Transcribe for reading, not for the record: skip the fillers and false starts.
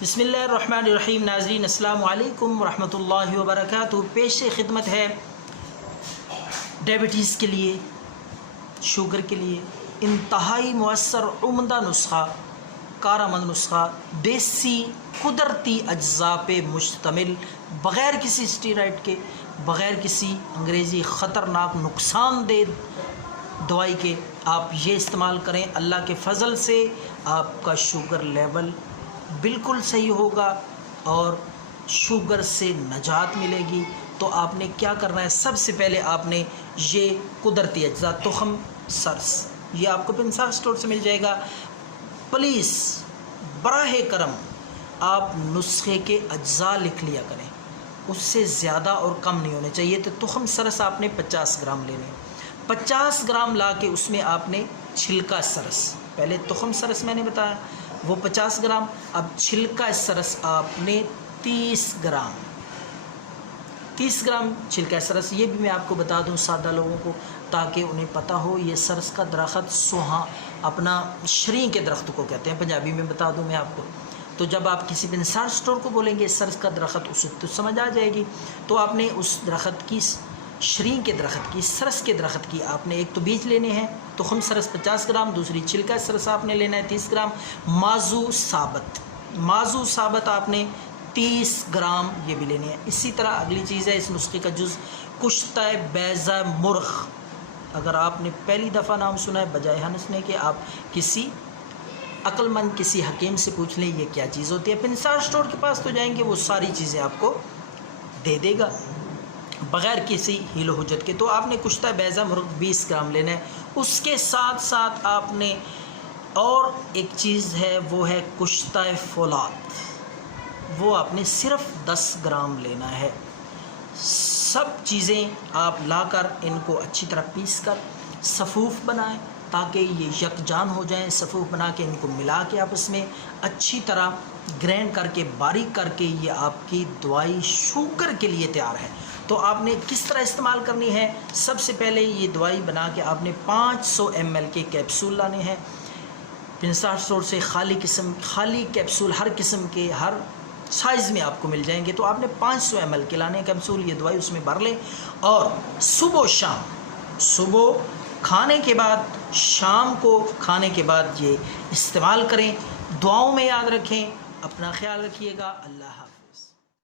بسم اللہ الرحمن الرحیم۔ ناظرین السلام علیکم ورحمۃ اللہ وبرکاتہ۔ پیش خدمت ہے ڈائبٹیز کے لیے، شوگر کے لیے انتہائی مؤثر عمدہ نسخہ، کارآمد نسخہ، دیسی قدرتی اجزاء پہ مشتمل، بغیر کسی اسٹیرائڈ کے، بغیر کسی انگریزی خطرناک نقصان دہ دوائی کے آپ یہ استعمال کریں۔ اللہ کے فضل سے آپ کا شوگر لیول بالکل صحیح ہوگا اور شوگر سے نجات ملے گی۔ تو آپ نے کیا کرنا ہے؟ سب سے پہلے آپ نے یہ قدرتی اجزاء تخم سرس، یہ آپ کو پنسار اسٹور سے مل جائے گا۔ پلیز براہ کرم آپ نسخے کے اجزاء لکھ لیا کریں، اس سے زیادہ اور کم نہیں ہونے چاہیے۔ تو تخم سرس آپ نے 50 گرام لینے، 50 گرام لا کے اس میں آپ نے چھلکا سرس، پہلے تخم سرس میں نے بتایا وہ 50 گرام، اب چھلکا سرس آپ نے 30 گرام چھلکا سرس۔ یہ بھی میں آپ کو بتا دوں سادہ لوگوں کو، تاکہ انہیں پتہ ہو یہ سرس کا درخت سوہاں اپنا شریں کے درخت کو کہتے ہیں، پنجابی میں بتا دوں میں آپ کو۔ تو جب آپ کسی پنسار اسٹور کو بولیں گے سرس کا درخت، اسے تو سمجھ آ جائے گی۔ تو آپ نے اس درخت کی، شریں کے درخت کی، سرس کے درخت کی آپ نے ایک تو بیج لینے ہیں، تخم سرس 50 گرام، دوسری چھلکا سرس آپ نے لینا ہے 30 گرام، مازو ثابت آپ نے 30 گرام یہ بھی لینی ہے۔ اسی طرح اگلی چیز ہے اس نسخے کا جز کشتہ بیضہ مرغ۔ اگر آپ نے پہلی دفعہ نام سنا ہے، بجائے ہنسنے کے آپ کسی عقل مند، کسی حکیم سے پوچھ لیں یہ کیا چیز ہوتی ہے۔ پنسار اسٹور کے پاس تو جائیں گے، وہ ساری چیزیں آپ کو دے دے گا بغیر کسی حیل و حجت کے۔ تو آپ نے کشتہ بیضہ مرغ 20 گرام لینا ہے۔ اس کے ساتھ ساتھ آپ نے اور ایک چیز ہے، وہ ہے کشتہ فولاد، وہ آپ نے صرف 10 گرام لینا ہے۔ سب چیزیں آپ لا کر ان کو اچھی طرح پیس کر صفوف بنائیں تاکہ یہ یکجان ہو جائیں۔ صفوف بنا کے ان کو ملا کے آپس میں اچھی طرح گرینڈ کر کے، باریک کر کے، یہ آپ کی دوائی شوگر کے لیے تیار ہے۔ تو آپ نے کس طرح استعمال کرنی ہے؟ سب سے پہلے یہ دوائی بنا کے آپ نے 500 ml کے کیپسول لانے ہیں پنسار اسٹور سے، خالی کیپسول، ہر قسم کے، ہر سائز میں آپ کو مل جائیں گے۔ تو آپ نے 500 ml کے لانے ہیں کیپسول، یہ دوائی اس میں بھر لیں اور صبح و شام، صبح کھانے کے بعد، شام کو کھانے کے بعد یہ استعمال کریں۔ دعاؤں میں یاد رکھیں، اپنا خیال رکھیے گا۔ اللہ حافظ۔